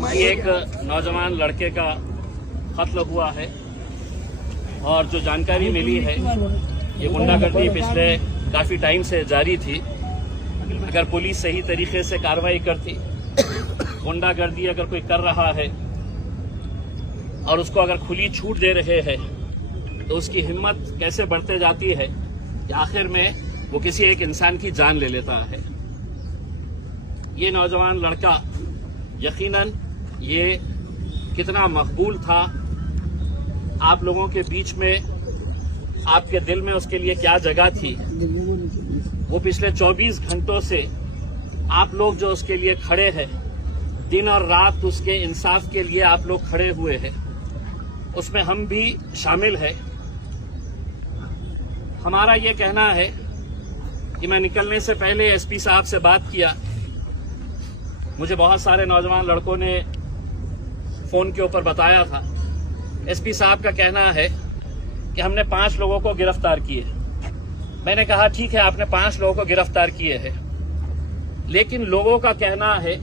एक नौजवान लड़के का कत्ल हुआ है और जो जानकारी मिली है ये गुंडागर्दी पिछले काफी टाइम से जारी थी। अगर पुलिस सही तरीके से कार्रवाई करती, गुंडागर्दी अगर कोई कर रहा है और उसको अगर खुली छूट दे रहे हैं तो उसकी हिम्मत कैसे बढ़ते जाती है कि आखिर में वो किसी एक इंसान की जान ले लेता है। ये नौजवान लड़का यकीनन ये कितना मकबूल था, आप लोगों के बीच में, आपके दिल में उसके लिए क्या जगह थी, वो पिछले 24 घंटों से आप लोग जो उसके लिए खड़े हैं, दिन और रात उसके इंसाफ के लिए आप लोग खड़े हुए हैं, उसमें हम भी शामिल हैं। हमारा ये कहना है कि मैं निकलने से पहले एसपी साहब से बात किया। मुझे बहुत सारे नौजवान लड़कों ने फोन के ऊपर बताया था। एसपी साहब का कहना है कि हमने 5 लोगों को गिरफ्तार किए। मैंने कहा ठीक है, आपने 5 लोगों को गिरफ्तार किए हैं, लेकिन लोगों का कहना है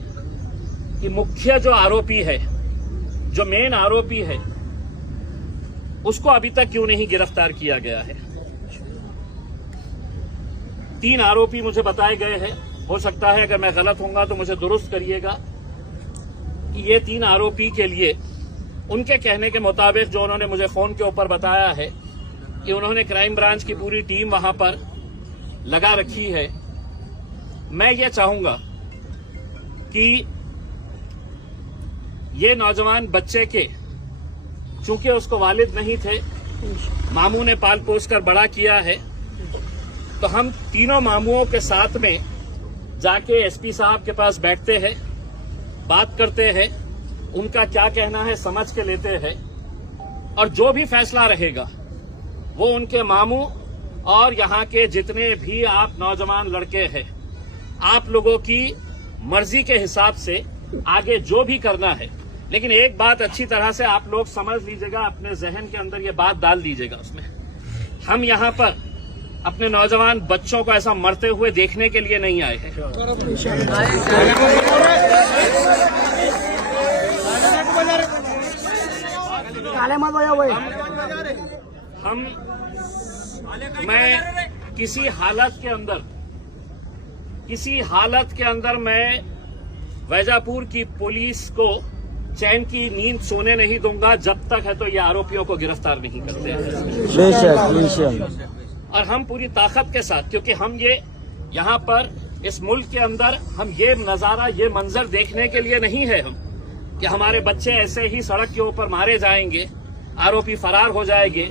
कि मुख्य जो आरोपी है, जो मेन आरोपी है, उसको अभी तक क्यों नहीं गिरफ्तार किया गया है। 3 आरोपी मुझे बताए गए हैं। हो सकता है अगर मैं गलत होऊंगा तो मुझे दुरुस्त करिएगा कि ये 3 आरोपी के लिए उनके कहने के मुताबिक जो उन्होंने मुझे फोन के ऊपर बताया है कि उन्होंने क्राइम ब्रांच की पूरी टीम वहां पर लगा रखी है। मैं ये चाहूंगा कि ये नौजवान बच्चे के, चूंकि उसको वालिद नहीं थे, मामू ने पाल पोस कर बड़ा किया है, तो हम तीनों मामुओं के साथ में जाके एसपी साहब के पास बैठते हैं, बात करते हैं, उनका क्या कहना है समझ के लेते हैं, और जो भी फैसला रहेगा वो उनके मामू और यहाँ के जितने भी आप नौजवान लड़के हैं, आप लोगों की मर्जी के हिसाब से आगे जो भी करना है। लेकिन एक बात अच्छी तरह से आप लोग समझ लीजिएगा, अपने जहन के अंदर ये बात डाल दीजिएगा उसमें, हम यहाँ पर अपने नौजवान बच्चों को ऐसा मरते हुए देखने के लिए नहीं आए हैं। मैं किसी हालत के अंदर मैं वैजापुर की पुलिस को चैन की नींद सोने नहीं दूंगा जब तक है तो ये आरोपियों को गिरफ्तार नहीं करते हैं। और हम पूरी ताकत के साथ, क्योंकि हम ये यहाँ पर इस मुल्क के अंदर हम ये नजारा, ये मंजर देखने के लिए नहीं है हम कि हमारे बच्चे ऐसे ही सड़क के ऊपर मारे जाएंगे, आरोपी फरार हो जाएंगे,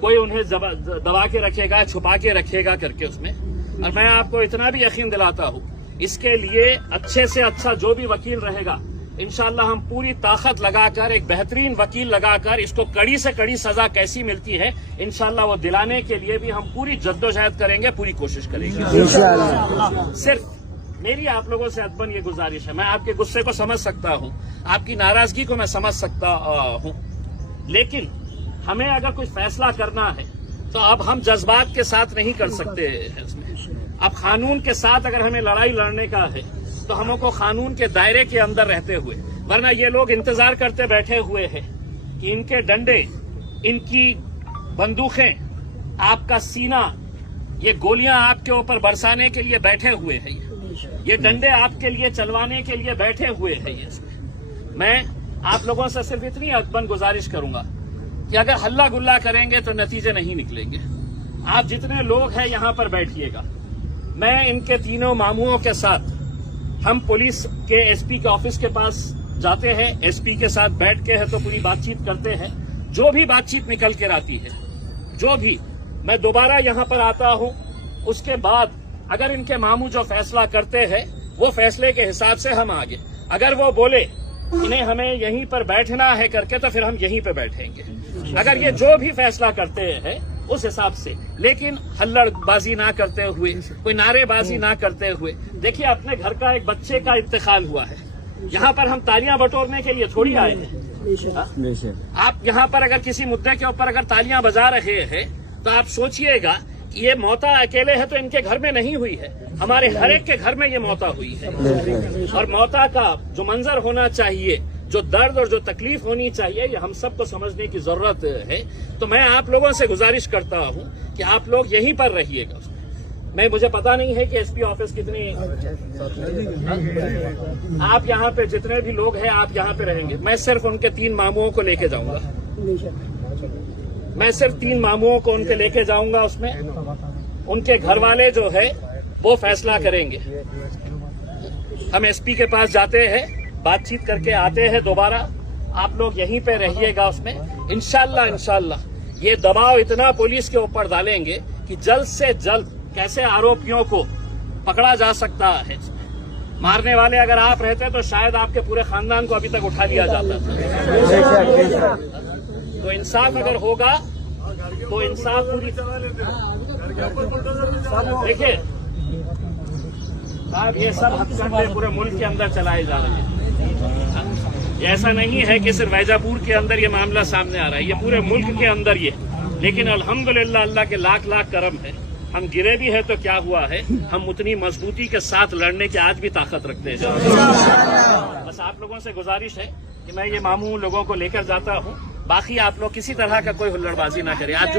कोई उन्हें दबा के रखेगा, छुपा के रखेगा करके उसमें। और मैं आपको इतना भी यकीन दिलाता हूँ, इसके लिए अच्छे से अच्छा जो भी वकील रहेगा, इंशाल्लाह हम पूरी ताकत लगाकर, एक बेहतरीन वकील लगाकर, इसको कड़ी से कड़ी सजा कैसी मिलती है इंशाल्लाह वो दिलाने के लिए भी हम पूरी जद्दोजहद करेंगे, पूरी कोशिश करेंगे। सिर्फ मेरी आप लोगों से अदबन ये गुजारिश है, मैं आपके गुस्से को समझ सकता हूँ, आपकी नाराजगी को मैं समझ सकता हूँ, लेकिन हमें अगर कुछ फैसला करना है तो अब हम जज्बात के साथ नहीं कर सकते हैं उसमें। अब कानून के साथ अगर हमें लड़ाई लड़ने का है तो हमको कानून के दायरे के अंदर रहते हुए, वरना ये लोग इंतजार करते बैठे हुए हैं कि इनके डंडे, इनकी बंदूकें, आपका सीना, ये गोलियां आपके ऊपर बरसाने के लिए बैठे हुए हैं, ये डंडे आपके लिए चलवाने के लिए बैठे हुए हैं। ये मैं आप लोगों से सिर्फ इतनी अदबन गुजारिश करूंगा कि अगर हल्ला गुल्ला करेंगे तो नतीजे नहीं निकलेंगे। आप जितने लोग हैं यहाँ पर बैठिएगा, मैं इनके तीनों मामुओं के साथ हम पुलिस के एसपी के ऑफिस के पास जाते हैं, एसपी के साथ बैठ के है तो पूरी बातचीत करते हैं। जो भी बातचीत निकल कर आती है, जो भी, मैं दोबारा यहाँ पर आता हूँ, उसके बाद अगर इनके मामू जो फैसला करते हैं वो फैसले के हिसाब से हम आगे, अगर वो बोले इन्हें हमें यहीं पर बैठना है करके तो फिर हम यहीं पे बैठेंगे। अगर ये जो भी फैसला करते हैं उस हिसाब से, लेकिन हल्लड़बाजी ना करते हुए, कोई नारेबाजी ना करते हुए। देखिए, अपने घर का एक बच्चे का इंतकाल हुआ है, यहाँ पर हम तालियां बटोरने के लिए थोड़ी आए हैं। आप यहाँ पर अगर किसी मुद्दे के ऊपर अगर तालियां बजा रहे हैं तो आप सोचिएगा कि ये मौता अकेले है तो इनके घर में नहीं हुई है, हमारे हर एक के घर में ये मौता हुई है। और मौता का जो मंजर होना चाहिए, जो दर्द और जो तकलीफ होनी चाहिए ये हम सबको समझने की जरूरत है। तो मैं आप लोगों से गुजारिश करता हूं कि आप लोग यहीं पर रहिएगा। मुझे पता नहीं है कि एसपी ऑफिस कितनी, आप यहाँ पे जितने भी लोग हैं आप यहाँ पे रहेंगे। मैं सिर्फ उनके 3 मामुओं को लेके जाऊंगा, मैं सिर्फ 3 मामुओं को उनके लेके जाऊंगा। उसमें उनके घर वाले जो है वो फैसला करेंगे। हम एसपी के पास जाते हैं, बातचीत करके आते हैं दोबारा। आप लोग यहीं पे रहिएगा। उसमें इंशाल्लाह ये दबाव इतना पुलिस के ऊपर डालेंगे कि जल्द से जल्द कैसे आरोपियों को पकड़ा जा सकता है। मारने वाले अगर आप रहते तो शायद आपके पूरे खानदान को अभी तक उठा लिया जाता था। तो इंसाफ अगर होगा तो इंसाफ पूरी, देखिए साहब ये सब हथकंडे पूरे मुल्क के अंदर चलाए जा रहे हैं। ऐसा नहीं है कि सिर्फ वैजापुर के अंदर ये मामला सामने आ रहा है, ये पूरे मुल्क के अंदर ये। लेकिन अल्हम्दुलिल्लाह अल्लाह के लाख लाख करम है, हम गिरे भी है तो क्या हुआ है, हम उतनी मजबूती के साथ लड़ने की आज भी ताकत रखते हैं। बस आप लोगों से गुजारिश है कि मैं ये मामू लोगों को लेकर जाता हूँ। बाकी आप लोग किसी तरह का कोई हुल्लड़बाजी ना करें। आज